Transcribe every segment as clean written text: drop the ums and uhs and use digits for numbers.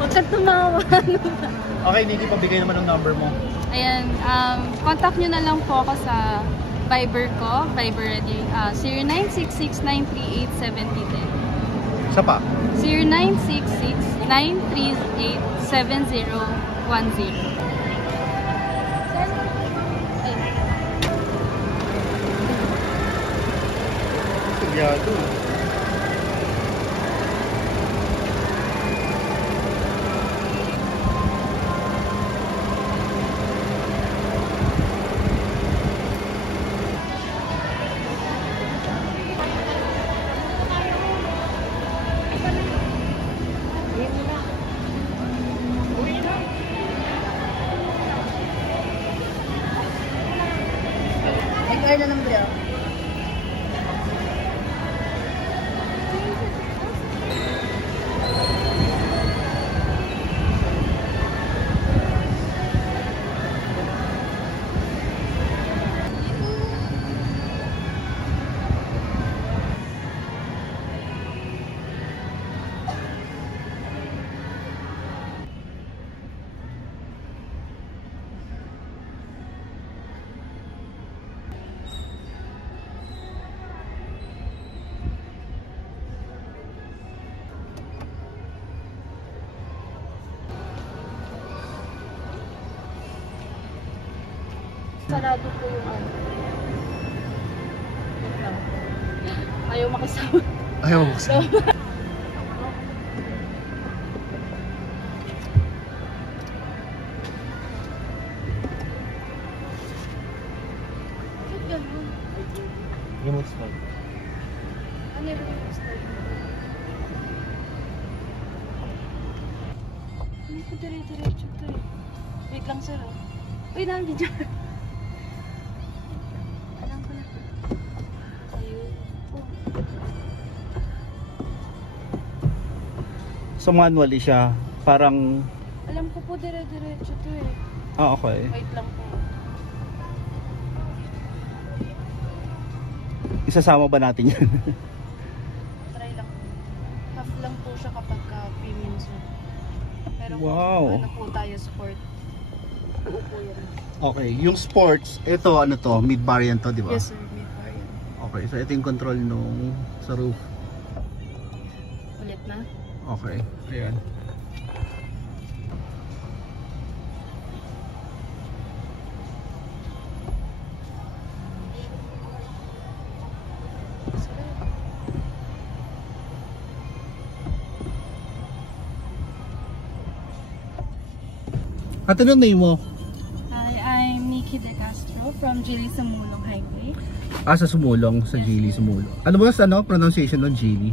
Huwag ka tumawa. Okay, Nikki, pabigay naman ng number mo. Ayan, contact nyo na lang po ako sa Viber ko. Viber ready. 0966-938-7010. Isa pa? 0966-938-7010. Sigado. Nag-air na lang bro. Sarado po yung ano. Ayaw makisama. Ayaw mo kasi. Remote start. Ano yung remote start? Hindi ko dire-diretso ito eh. Wait lang sir oh. Uy, nang-video. Alam ko na. Ayun. Oh. So manually siya, parang... Alam ko po dire-diretso ito eh. Ah, okay. Wait lang po. Isasama ba natin yan? Try lang. Half lang po siya kapag premium sir. Pero Wow. kung ano po tayo sport. Upo yan. Okay, yung sports, ito ano to, mid variant to, di ba? Yes sir, mid-variant. Okay, so ito yung control nung sa roof. Ulit na? Okay, ayan. At ano name mo? Hi, I'm Nikki De Castro from Gili Sumulong Highway. Ah, sa Sumulong, sa Gili Sumulong. Ano ba sa ano, pronunciation ng Gili?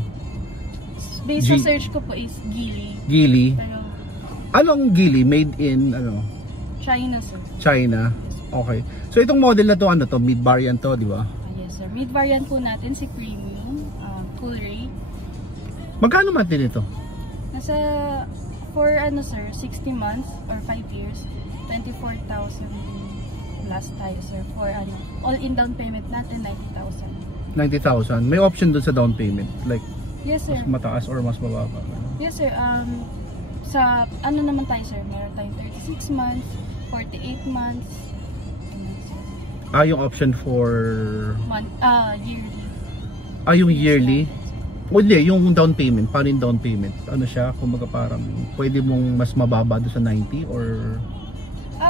Based sa search ko po is Gili. Gili. Pero Anong Gili? Made in ano? China sir. China. Okay. So itong model na to, ano to? Mid variant to, di ba? Yes sir. Mid variant po natin si premium, full rate. Magkano natin ito? Nasa for ano sir, 60 months or 5 years, 24,000 last tayo sir. For ano, all in down payment natin 90,000. 90,000. May option dun sa down payment, like Yes sir. mas mataas or mas mababa. Yes sir. Sa ano naman tayo sir, meron tayong 36 months, 48 months. Ganun, sir. Ah, yung option for Yearly. ah, yung yearly. O hindi, yung down payment. Paano yung down payment? Ano siya? Kumbaga parang pwede mong mas mababa doon sa 90 or...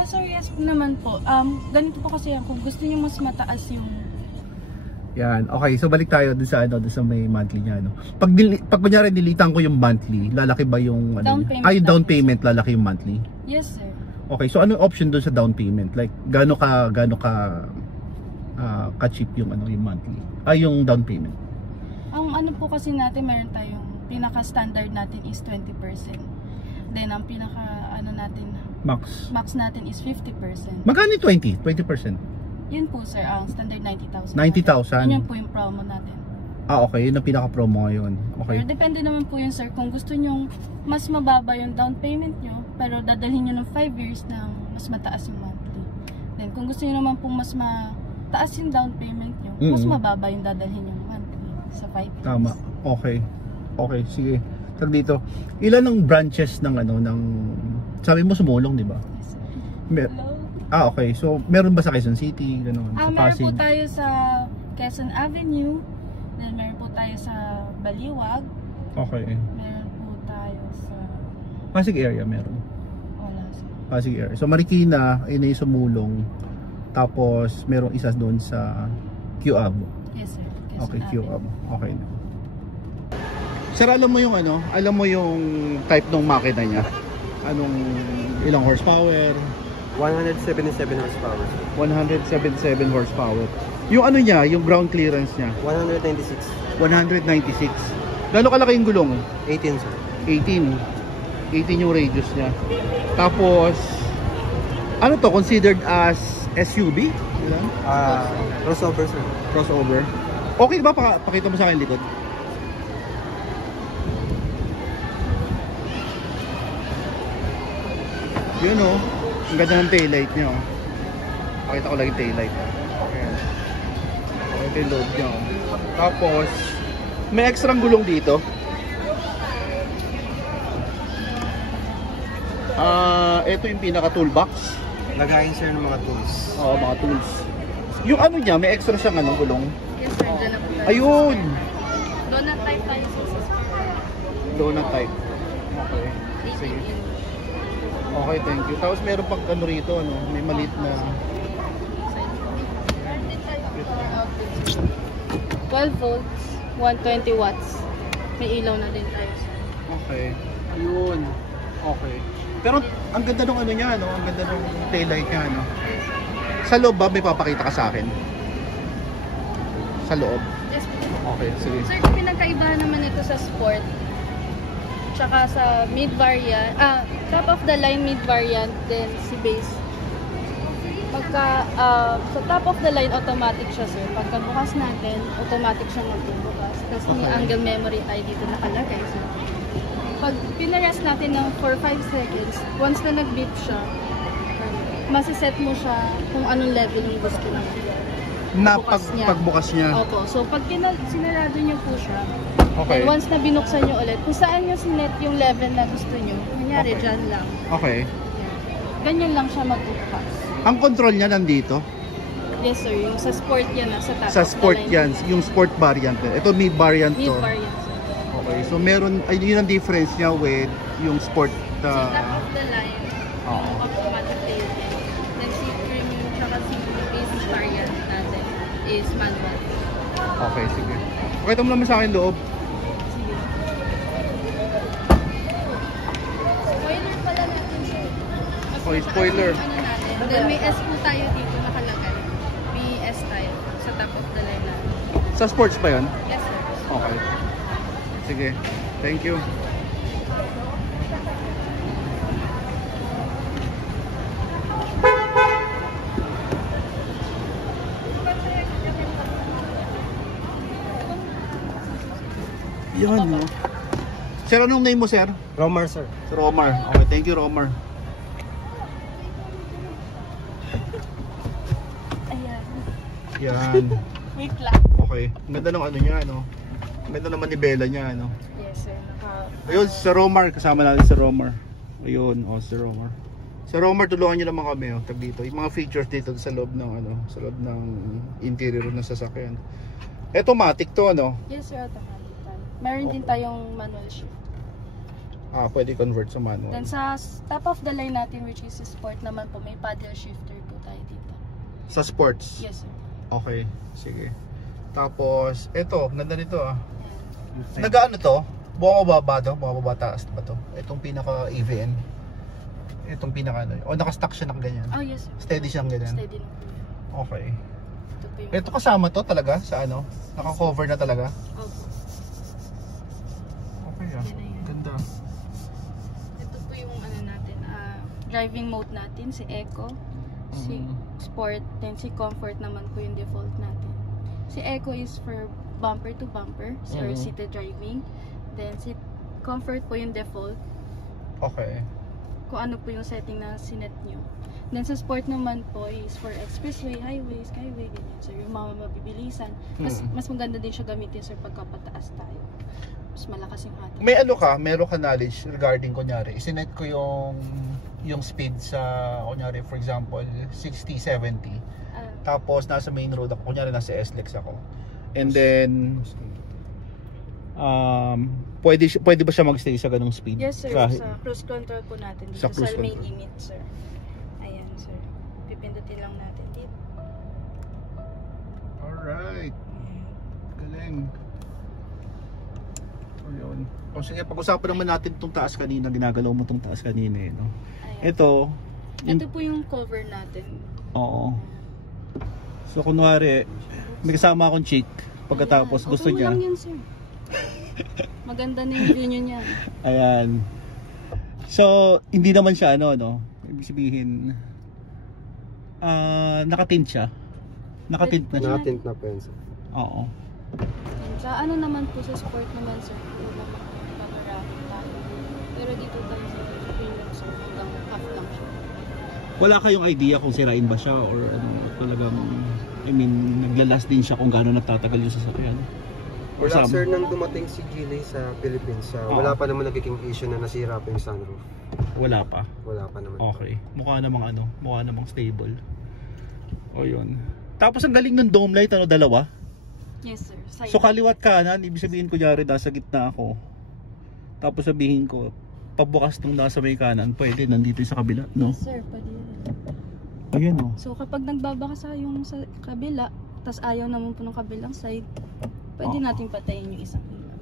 Sir, yes naman po. Ganito po kasi yan. Kung gusto niyo mas mataas yung... Yan. Okay, so balik tayo doon sa ano, doon sa may monthly niya, no. Pag kunyari nilitan ko yung monthly, lalaki ba yung ano? Down payment. Ay, down payment lalaki yung monthly. Yes, sir. Okay, so ano yung option doon sa down payment? Like gaano ka ka-cheap yung ano, yung monthly? Ay, yung down payment. Ang ano po kasi natin, meron tayong pinaka-standard natin is 20%. Then ang pinaka ano natin, max natin is 50%. Magkano yung 20%? 20%? Yun po sir, ang standard 90,000. 90,000? Yun po yung promo natin. Ah, okay, yun ang pinaka-promo ngayon. Okay. Pero depende naman po yun sir, kung gusto nyo mas mababa yung down payment nyo, pero dadalhin nyo ng 5 years ng mas mataas yung monthly. Then kung gusto nyo naman po mas mataas yung down payment nyo, mas mababa yung dadalhin yung monthly sa 5 years. Tama. Okay. Okay, sige. Tag dito, ilan ang branches ng ano, ng, sabi mo sumulong, di ba? Yes, sir. Ah, okay. So, meron ba sa Quezon City? Ganun, sa Meron Pasig? po tayo sa Quezon Avenue. Then meron po tayo sa Baliwag. Okay. Meron po tayo sa... Pasig area meron. Wala sir. Pasig area. So, Marikina, ay na yung sumulong. Tapos, merong isa doon sa QAB. Yes sir. Quezon Okay, Avenue. QAB. Okay na. Sir, alam mo yung ano? Alam mo yung type ng makina niya? Anong, ilang horsepower? 177 horsepower. 177 horsepower. Yung ano niya, yung ground clearance niya, 196. 196. Gano'ng kalaki yung gulong? 18 sir. 18. 18 yung radius niya. Tapos, ano to? Considered as SUV? Ilan? Crossover sir. Crossover. Okay ba? Pakita mo sa akin likod. Yun oh. Ang ganda ng taillight niya oh. Pakita ko lang yung taillight. Ayan. Ito yung load niya oh. Tapos, may extra gulong dito. Ito yung pinaka toolbox. Lagayin sir ng mga tools. Oo, mga tools. Yung ano niya, may extra siyang ano, gulong. Yes sir. Dyan na po tayo. Ayun! Donut type tayo sa Donut type. Okay. 18 Sige. inch. Okay, thank you. Tapos meron pang ano rito, ano, may maliit na 12 volts, 120 watts. May ilaw na din tayo. okay. Ayun. Okay. Pero ang ganda ng ano niya, no? Ang ganda ng taillight niya, no? Sa loob ba may papakita ka sa akin? Sa loob. Yes, Okay, sige. sir, pinagkaibahan naman ito sa sport. Tsaka sa mid variant, top of the line mid variant, then si base. Pagka sa top of the line automatic siya sir. Pagka bukas natin, automatic siya magbubukas. Tapos may Okay. angle memory tayo dito nakalagay. So, pag pinarest natin ng for 5 seconds, once na nag-beep siya, masiset mo siya kung anong level yung gusto mo. Na Bukas niya. pagbukas niya. Opo. So, pag sinarado niyo po siya, Okay. then once na binuksan niyo ulit, kung saan niyo sinet yung level na gusto niyo, kunyari Okay. dyan lang. Okay. Yan. Ganyan lang siya magbubukas. Ang control niya nandito. Yes sir, yung sa sport yan, sa top Sa of the sport line. yan, yung sport variant. Ito mid variant Mid to. variant sir. Okay. So meron, ay yun ang difference niya with yung sport. So top of the line, Oo. yung automatic tailgate. Then si premium tsaka si basic variant natin is manual. Okay, sige. Pakita mo naman sa akin loob. Sige. Spoiler pala natin sir. Mas Okay, mataas spoiler. yung ano natin. Then may S po tayo dito nakalagay. May S tayo sa top of the line natin. Sa sports pa yun? Yes sir. Okay. Sige. Thank you. Yan, no? Sir, anong name mo, sir? Romar sir. Sir Omar. Okay, thank you, Omar. Ayan. Yan. Wait lang. Okay. Ang ganda ng ano niya, no? Ang ganda naman ni Bella niya, no? Yes sir. Ayun, si Romar. Kasama natin si Romar. Ayun, si Romar. Si Romar, tulungan niyo naman kami, oh, tag dito. Yung mga features dito sa loob ng, ano, sa loob ng interior ng sasakyan. Automatic to, ano? Yes sir, automatic tayo. Meron din tayong manual shift. Pwede convert sa manual. Then sa top of the line natin, which is sport naman po, may paddle shifter po tayo dito. Sa sports? Yes sir. Okay, sige. Tapos, eto, ganda nito ah. Ayan. Nagaano to? Bumababa to? Bumababa taas ba to? Itong pinaka EVN. Itong pinaka ano. O naka-stock siya ng ganyan. Oh yes sir. Steady siyang ganyan. Steady na po yun. Okay. Ito po yung... Ito kasama to talaga sa ano? Naka-cover na talaga. Opo. Okay ah. Yan na yan. Ganda. Ito po yung ano natin, driving mode natin, si Eco, si Sport, then si Comfort naman po yung default natin. Si Eco is for bumper to bumper, or seated driving. Then si Comfort po yung default, Okay. kung ano po yung setting na sinet nyo. Then sa Sport naman po is for expressway, highway, skyway, ganyan. So yung mga mabibilisan, mas maganda din siya gamitin sa pagkapataas tayo. mas malakas yung hati. May ano ka, meron ka knowledge regarding kunyari, isinet ko yung speed sa kunyari for example 60, 70. Tapos nasa main road ako, kunyari nasa SLEX ako. And then pwede ba siya magstay sa ganung speed? Yes sir, Kahit, sa cruise control po natin dito Sa cruise sa may control. limit sir. Ayan sir, pipindutin lang natin dito. alright. Galing. O yun. O sige, pag-usapan naman natin itong taas kanina, ginagalaw mo itong taas kanina eh, no? Ayan. Ito, Ito po yung cover natin. oo. So kunwari, may kasama akong chick, pagkatapos Ayan. gusto Okay mo niya. lang yan sir. Maganda na yung view nyo niyan. Ayan. So, hindi naman siya ano, no? Ibig sabihin, nakatint siya. Nakatint na siya. Nakatint na po yan, sir. Oo. Sa ano naman po sa sport naman sir, puro naman mag-rapid tayo. Pero dito tayo sa premium sir, hanggang half lang siya. Wala kayong idea kung sirain ba siya or ano, talagang, I mean, naglalas din siya kung gaano nagtatagal yung sasakyan. Or Wala, some- sir, nang dumating si Gilly sa Philippines, wala pa naman nagiging issue na nasira pa yung sunroof. Wala pa. Wala pa naman. Okay. Mukha namang stable. O yun. Tapos ang galing ng dome light, ano, dalawa? Yes sir. Side. So kaliwat kanan, ibig sabihin ko kunyari nasa gitna ako. Tapos sabihin ko, pabukas nung nasa may kanan, pwede nandito sa kabila, no? Yes sir, pwede yun. Ayun, oh. So kapag nagbabakasa yung sa kabila, tas ayaw naman po ng kabilang side, pwede nating patayin yung isang ilaw.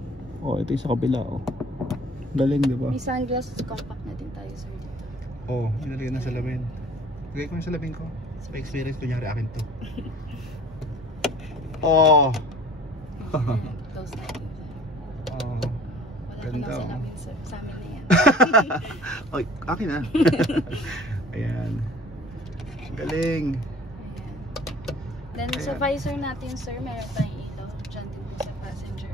Oh, ito yung sa kabila, oh. Galing, di ba? May sunglass compact na din tayo sir dito. Oh, inalagay na sa salamin. Lagay ko na sa salamin ko. Sa experience ko nyari akin to. Oh. Close natin sir. Oh. Wala Ganda, ka lang oh. salamin sir. Sa amin na yan. Oy, akin na. Ayan. Galing. Then sa Ayan. visor natin sir, meron tayong ilaw. Diyan din po sa passenger.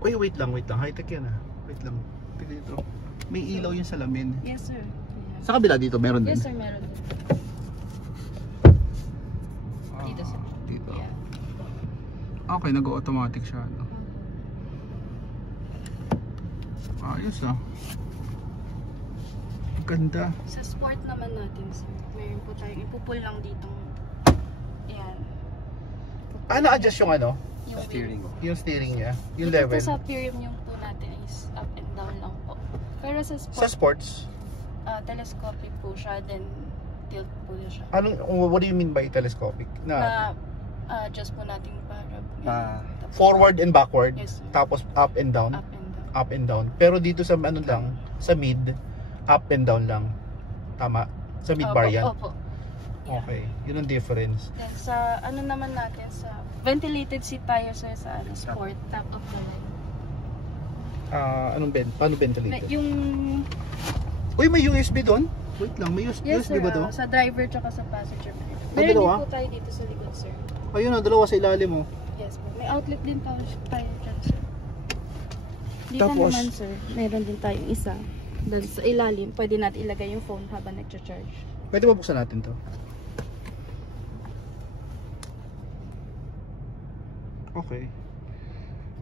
Uy, wait lang. High tech yan, ah. Wait lang. Tignan dito. May ilaw yung salamin. Yes sir. Ayan. Sa kabila dito, meron din. Yes sir, meron din. Ah, Dito sir. Dito. Yeah. Okay, nag-automatic siya. No? Ayos ah. Ganda. Sa sport naman natin sir, meron po tayong ipupul lang ditong yan. Na-adjust yung ano? Yung Steering. Yung steering niya? Yung Dito level? sa premium po natin is up and down lang po. Pero sa sport, Sa sports? telescopic po siya, then tilt po siya. What do you mean by telescopic? Na adjust po natin para tapos Forward and backward? Yes sir. Tapos up and down? Up and down. Up and down. Pero dito sa ano lang, sa mid, up and down lang. Tama? Sa mid bar yan? Opo. Yeah. Okay. Yun ang difference. Then sa ano naman natin sa ventilated seat tayo sir sa sport, top of the line. Paano ventilated? Yung Uy, may USB doon? Wait lang, may USB yes sir, ba to? sa driver tsaka sa passenger. Ah, Meron din dalawa? po tayo dito sa likod sir. Ayun na, dalawa sa ilalim mo. Yes po. May outlet din tayo dyan sir. Dito Tapos? naman sir, meron din tayong isa. Dahil sa ilalim, pwede natin ilagay yung phone habang nagcha-charge. Pwede ba buksan natin to? Okay.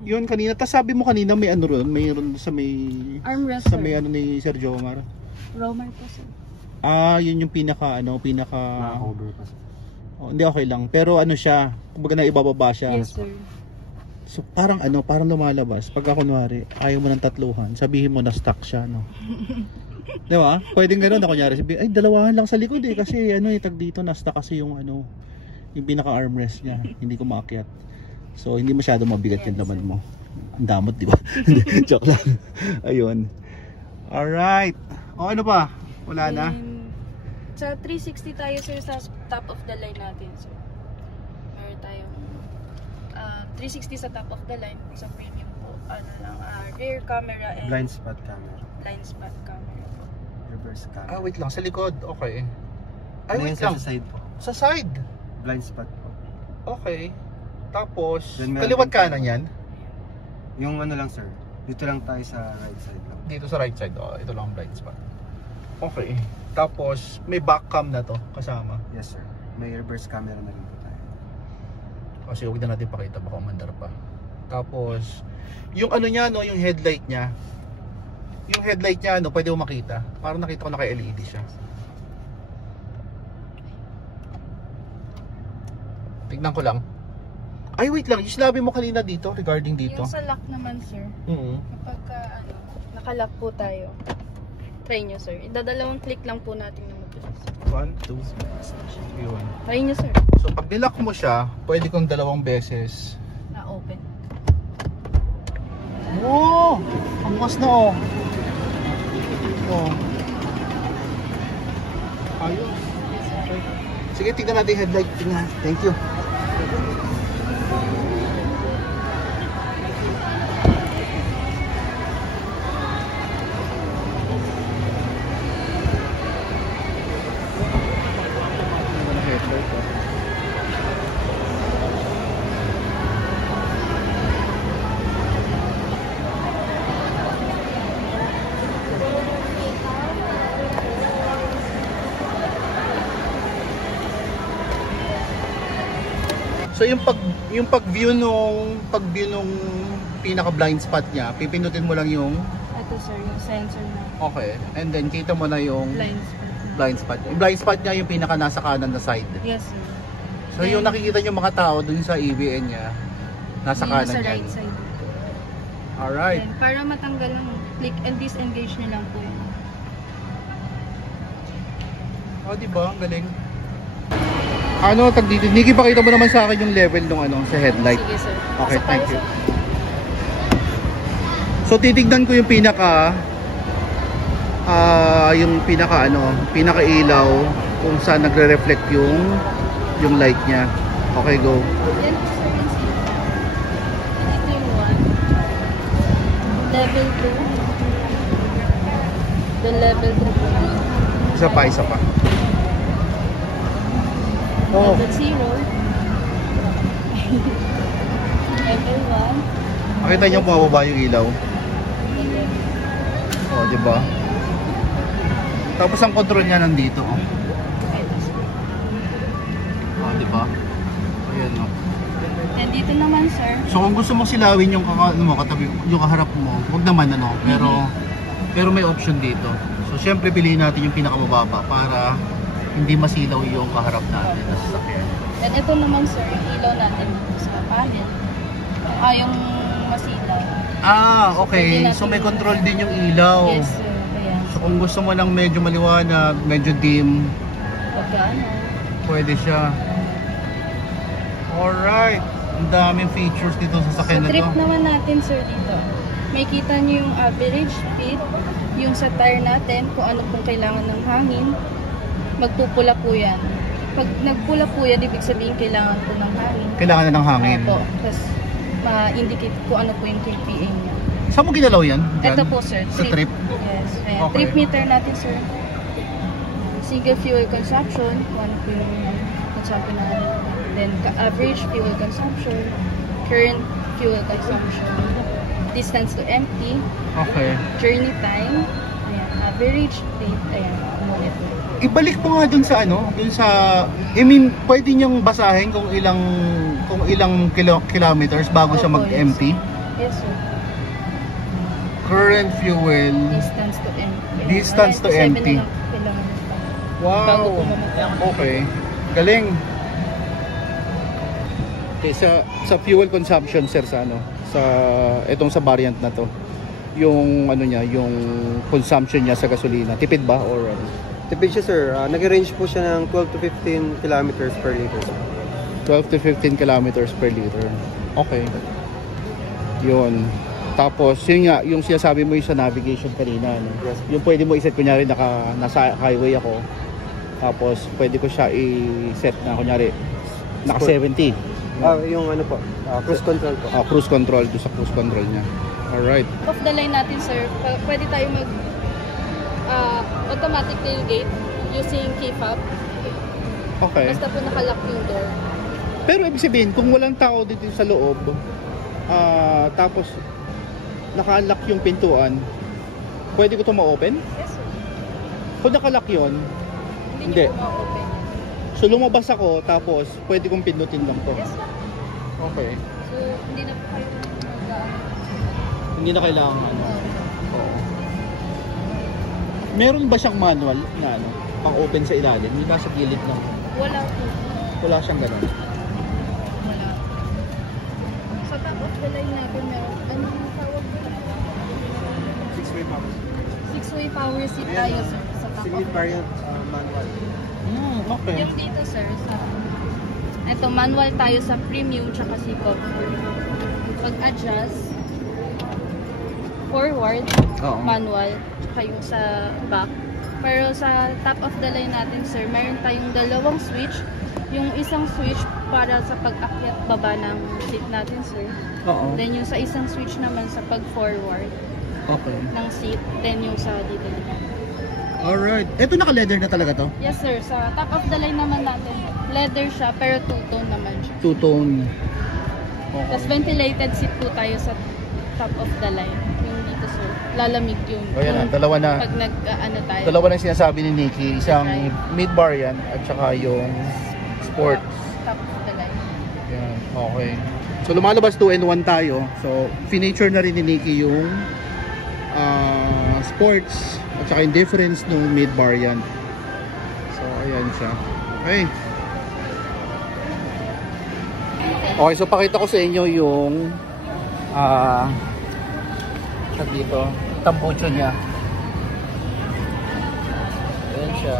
Yun kanina, tas sabi mo kanina may ano ron, mayroon sa may Armrest sa sir. may ano ni Sergio Omar. Romer po sir. Yun yung pinaka Na-cover pa, sir. oh, hindi okay lang. Pero ano siya, kumbaga na ibababa siya. Yes sir. So parang parang lumalabas. Pagka kunwari, ayaw mo ng tatluhan, sabihin mo na stuck siya, no? Di ba? Pwedeng gano'n na kunyari, sabihin, ay dalawahan lang sa likod kasi tag dito, na-stuck kasi yung yung pinaka armrest niya, hindi ko maakyat. So hindi masyado mabigat yung laman mo. Ang damot, di ba? Joke lang. Ayun. Alright. O ano pa? Wala na? Then, sa 360 tayo sir sa top of the line natin sir. Meron tayong 360 sa top of the line. Sa premium po, rear camera and Blind spot camera. blind spot camera po. Reverse camera. Wait lang, sa likod. Okay. Ay, Ano wait yun, sir, lang. sa side po. Sa side. Blind spot po. Okay. Tapos, Then meron kaliwat din kanan tayo. yan? Yung ano lang, sir. Dito lang tayo sa right side lang. Dito sa right side. Oh, ito lang ang blind spot. Okay. Tapos, may back cam na to kasama. Yes, sir. May reverse camera na rin po tayo. Kasi huwag na natin pakita, baka umandar pa. Tapos yung ano niya no, yung headlight niya. Yung headlight niya no, pwede mo makita. Parang nakita ko naka-LED siya. Tignan ko lang. Ay wait lang, yung sinabi mo kanina dito regarding dito. Yung sa lock naman, sir. Kapag nakalock po tayo, try nyo, sir. Idadalawang click lang po natin na mabilis. 1, 2, yun. Try nyo, sir. So pag nilock mo siya, pwede kong dalawang beses. Na-open. Oh! Ang bukas na oh. Oh. Ayos. Okay. Sige, tignan natin yung headlight. Tignan. Thank you. So yung pag-view nung pinaka blind spot niya, pipindutin mo lang yung Ito, sir, yung sensor na okay, and then kita mo na yung blind spot na. blind spot. Yung blind spot niya yung pinaka nasa kanan na side. Yes, sir. So yung nakikita niyo mga tao dun sa EBN niya, nasa Yung kanan nasa niya. right side. Alright. Then, para matanggal lang, click and disengage nyo lang po. Oh, di ba? Ang galing. Ano, tag dito. Nikki, pakita mo naman sa akin yung level nung ano sa headlight. Sige, sir. Okay, So, thank para you. sa- So titignan ko yung pinaka pinaka ilaw kung saan nagre-reflect yung light niya. Okay, go. Yan po, sir, yung zero. Ito yung 1. Level 2. Then level 3 po. Isa pa, isa pa. Oh, Level 0. Level 1. makita niyo bumababa yung ilaw. Oh, di ba? Tapos ang control niya nandito. Oh, oh di ba? Ayan oh. And dito naman, sir. So kung gusto mong silawin yung katabi, yung kaharap mo, wag naman ano, pero may option dito. So syempre piliin natin yung pinakamababa para hindi masilaw yung kaharap natin na sasakyan. And ito naman, sir, yung ilaw natin sa panel. Yung masilaw. Ah, okay. So may control din yung ilaw. Yes, sir. Ayan. So kung gusto mo lang medyo maliwanag, medyo dim, Pagka pwede siya. Alright. Ang daming features dito sa So, sasakyan na trip to. naman natin, sir, dito. May kita nyo yung average speed, yung sa tire natin, kung ano pong kailangan ng hangin, magpupula po yan. Pag nagpula po yan, ibig sabihin kailangan po ng hangin. Kailangan na ng hangin. Opo. Tapos, ma-indicate kung ano po yung KPA niya. Saan mo ginalaw yan? Ito Diyan? po, sir. Sa trip? Yes. Ayan. Okay. Trip meter natin, sir. Single fuel consumption, kung ano po yung consumption natin. Then, average fuel consumption, current fuel consumption, distance to empty, Okay. journey time, ayan, average rate, ayan, ngunit. Ibalik mo nga dun sa dun sa, I mean, pwede niyang basahin kung ilang kilometers bago siya Opo, mag-empty. Yes, sir. Current fuel. Distance to empty. Ayan, Distance to 7 empty. na lang kailangan nito. Bago Wow. po mamatay. Okay. Galing. Okay, sa fuel consumption sir sa etong sa variant na to. Yung niya, yung consumption niya sa gasolina. Tipid ba or Tipid siya, sir. Nag-range po siya ng 12 to 15 kilometers per liter. 12 to 15 kilometers per liter. Okay. Yun. Tapos, yun nga, yung sinasabi mo yung sa navigation kanina, no? Yes. Yung pwede mo iset, kunyari nasa highway ako, tapos pwede ko siya i-set na, kunyari, naka 70. Yung ano po, cruise control po. Cruise control, doon sa cruise control niya. Alright. Off the line natin, sir, pwede tayo mag automatic tailgate using key fob. Okay. Basta po nakalock yung door. Pero ibig sabihin, kung walang tao dito sa loob, tapos naka-unlock yung pintuan, pwede ko ito ma-open? Yes, sir. Kung naka-lock yun, Hindi Hindi. niyo po ma-open. so lumabas ako, tapos pwede kong pindutin lang to. Yes, sir. Okay. So, hindi na po kayo Hindi na kailangan ano. Oo. Meron ba siyang manual na ano, pang open sa ilalim? Hindi nasa gilid lang. Wala po. Wala siyang ganun. Wala. Sa top of the line natin, meron, anong tawag ko? 6-way power. 6-way power seat tayo, sir. Sa top of Single variant manual. Okay. Yung dito, sir, sa... Ito, manual tayo sa premium tsaka si comfort. Pag-adjust, forward, Oo. manual, tsaka yung sa back. Pero sa top of the line natin, sir, meron tayong dalawang switch. Yung isang switch para sa pag-akyat baba ng seat natin, sir. Oo. Then yung sa isang switch naman sa pag-forward Okay. ng seat. Then yung sa dito. Alright. Ito naka-leather na talaga to? Yes, sir. Sa top of the line naman natin, leather siya, pero two-tone naman siya. Two-tone. Tapos ventilated seat po tayo sa top of the line. Yung dito, sir. Lalamig yun. O yan na, dalawa na. Pag nag-ano tayo. Dalawa na yung sinasabi ni Nikki. Isang Right. mid-bar yan at saka yung sports. Top of the line. Yan, okay. So lumalabas 2-in-1 tayo. So feature na rin ni Nikki yung sports at saka yung difference ng mid-bar yan. So ayan siya. Okay. Okay, so pakita ko sa inyo yung dito, tambucho niya. Ayan siya.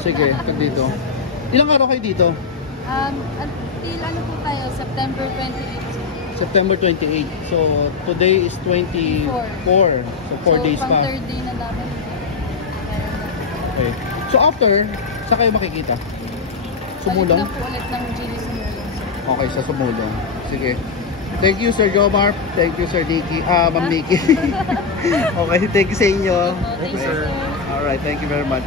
Sige, dito. Ilang araw kayo dito? Until ano po tayo, September 28. September 28. So, today is 24. So, 4 days pang pa. third day na namin. Okay. So, after, saan kayo makikita? Sumulong? Balik na po ulit ng GD Sumulong. Okay, sa Sumulong. Sige. Thank you, Sir Jomar. Thank you, Sir Nikki. Ma'am Nikki. Okay, thank you sa inyo. Thank you, sir. Alright, thank you very much.